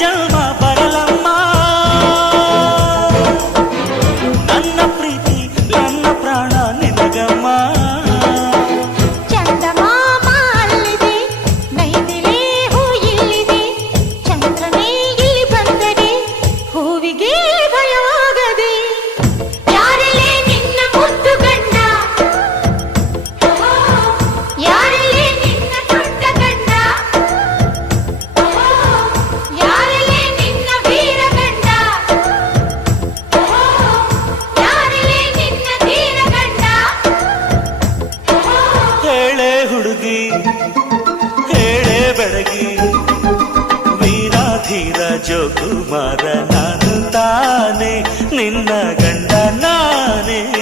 ಜನ್ಮ ಬರಲಮ್ಮ ನನ್ನ ಪ್ರೀತಿ ನನ್ನ ಪ್ರಾಣ ನಿನಗಮ್ಮ ಹುಡುಗಿ ಹೇಳೆ ಬೆಳಗಿ ವೀರಾಧೀರ ಜೋಕುಮಾರ ನಾನು ತಾನೆ ನಿನ್ನ ಗಂಡ ನಾನೇ